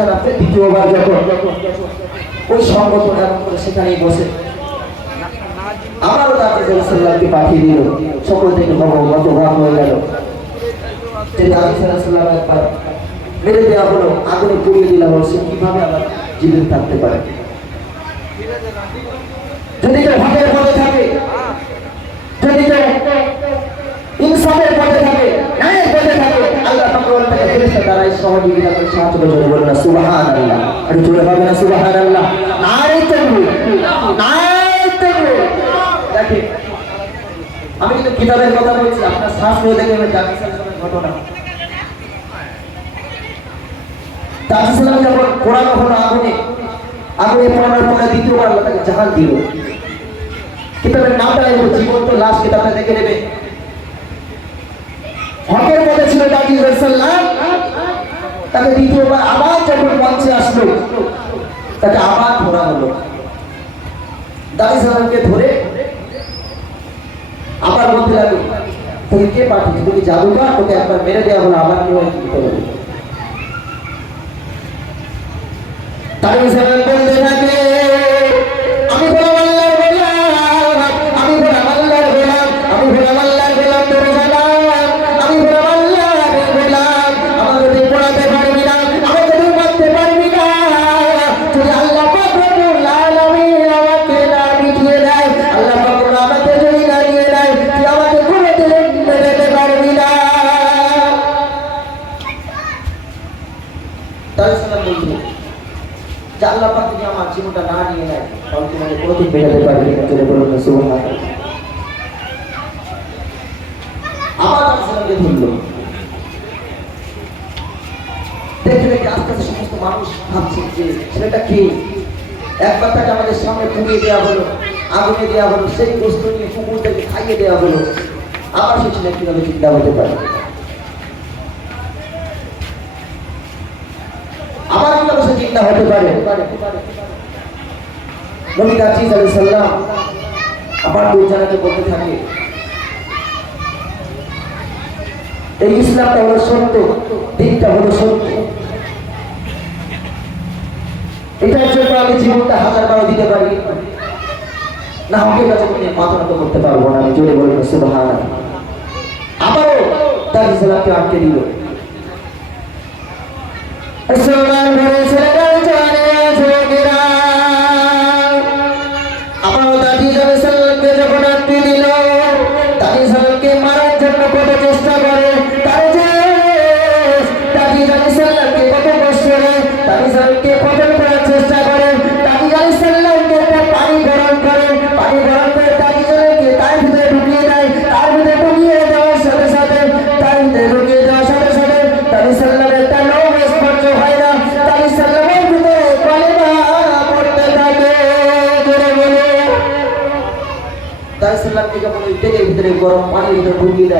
দুর্গারাতে দ্বিতীয়বার যখন ওই সংগঠন এমন করে সেখানেই বসে। আবারও তাকে সাল্লামকে পাঠিয়ে দিল। সকল থেকে ভগবত ভাব হয়ে গেল। যে মেরে দেওয়া হলো, আগুনে পুড়িয়ে দিলাম হলো সে কীভাবে আবার জীবিত থাকতে পারে? যদি কেউ ভাগের পথে থাকে যদি কেউ ইনসাফের পথে থাকে ন্যায়ের পথে থাকে আল্লাহ পাকরুল তাকে ফেরেশতা দ্বারাই সহযোগিতা করে সাহায্য করে জোরে বলুন না, সুবহানাল্লাহ। আর জোরে হবে না, সুবহানাল্লাহ। নারে তাকবীর নারে তাকবীর দেখেন, আমি কিন্তু কিতাবের কথা বলছি, আপনার শ্বাস নিয়ে দেখে আমি ঘটনা। তাজসালাম যখন পোড়ানো হলো আগুনে আগুনে পোড়ানোর পরে দ্বিতীয়বার আল্লাহ তাকে জাহান দিল। কিতাবের নামটা লিখব জীবন্ত লাশ, কিতাবটা দেখে নেবে। হকের পথে ছিল দাদি সাল্লাম তাকে দ্বিতীয়বার আবার যখন মঞ্চে আসলো, তাকে আবার ধরা হলো। দাদি সাহেবকে ধরে আবার বলতে লাগল তুই কে পাঠিয়েছি? তুমি জাদুকার? তোকে একবার মেরে দেওয়া হলো, আবার কেউ কি হবে তাই সালাম তাই যে আল্লাহ পাক যদি আমার জীবনটা না নিয়ে নেয় তাহলে তোমাকে কোনোদিন বেরোতে পারবে না। চলে বলুন সুবহান আবার তার সঙ্গে ধরলো। দেখতে দেখতে আস্তে আস্তে সমস্ত মানুষ ভাবছে যে ছেলেটা কে? একবার তাকে আমাদের সামনে পুড়িয়ে দেওয়া হলো আগুনে দেওয়া হলো সেই বস্তু নিয়ে কুকুর থেকে খাইয়ে দেওয়া হলো। আবার সে ছেলে কীভাবে চিন্তা হতে পারে? আবার কীভাবে সে হতে পারে। নবী কাছি সাল্লাম আবার দুজনকে বলতে থাকে। এই ইসলামটা হলো সত্য, দিনটা হলো সত্য। এটার জন্য আমি জীবনটা হাজার বারো দিতে পারি। না হকের কাছে কোনো মাথা করতে পারব না, আমি জোরে বলব সুবহান আবারও তার ইসলামকে আটকে দিল। মুসলমান চেষ্টা করে দাদি জানি সাল্লামকে একটা পানি গরম করে পানি গরম করে দাদি জানিকে তার ভিতরে তার সাথে সাথে, তার ভিতরে ঢুকিয়ে দেওয়ার সাথে সাথে দাদি সাল্লামের একটা লোক স্পর্শ হয় না। দাদি সাল্লামের ভিতরে কলেমা থাকে। দাদি সাল্লামকে যখন ওই গরম পানির ভিতরে ঢুকিয়ে দেয়